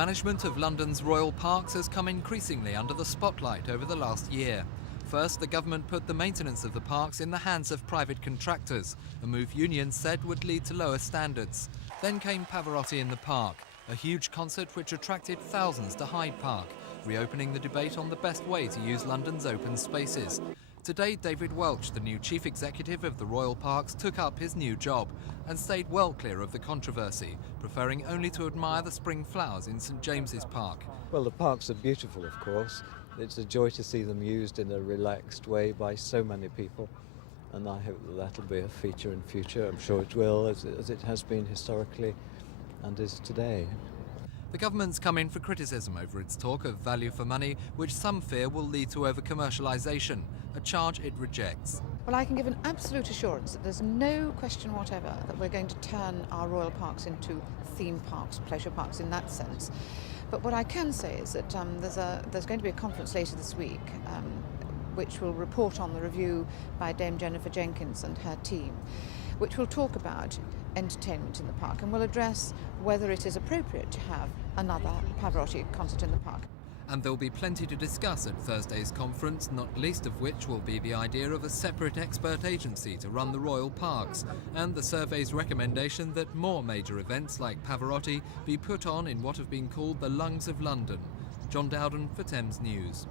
management of London's royal parks has come increasingly under the spotlight over the last year. First, the government put the maintenance of the parks in the hands of private contractors, a move unions said would lead to lower standards. Then came Pavarotti in the Park, a huge concert which attracted thousands to Hyde Park, reopening the debate on the best way to use London's open spaces. Today, David Welch, the new chief executive of the Royal Parks, took up his new job and stayed well clear of the controversy, preferring only to admire the spring flowers in St James's Park. Well, the parks are beautiful, of course. It's a joy to see them used in a relaxed way by so many people, and I hope that that'll be a feature in future. I'm sure it will, as it has been historically and is today. The government's come in for criticism over its talk of value for money, which some fear will lead to over-commercialisation, a charge it rejects. Well, I can give an absolute assurance that there's no question whatever that we're going to turn our royal parks into theme parks, pleasure parks in that sense. But what I can say is that there's going to be a conference later this week which will report on the review by Dame Jennifer Jenkins and her team, which will talk about entertainment in the park and will address whether it is appropriate to have another Pavarotti concert in the park. And there'll be plenty to discuss at Thursday's conference, not least of which will be the idea of a separate expert agency to run the royal parks, and the survey's recommendation that more major events like Pavarotti be put on in what have been called the lungs of London. John Dowden for Thames News.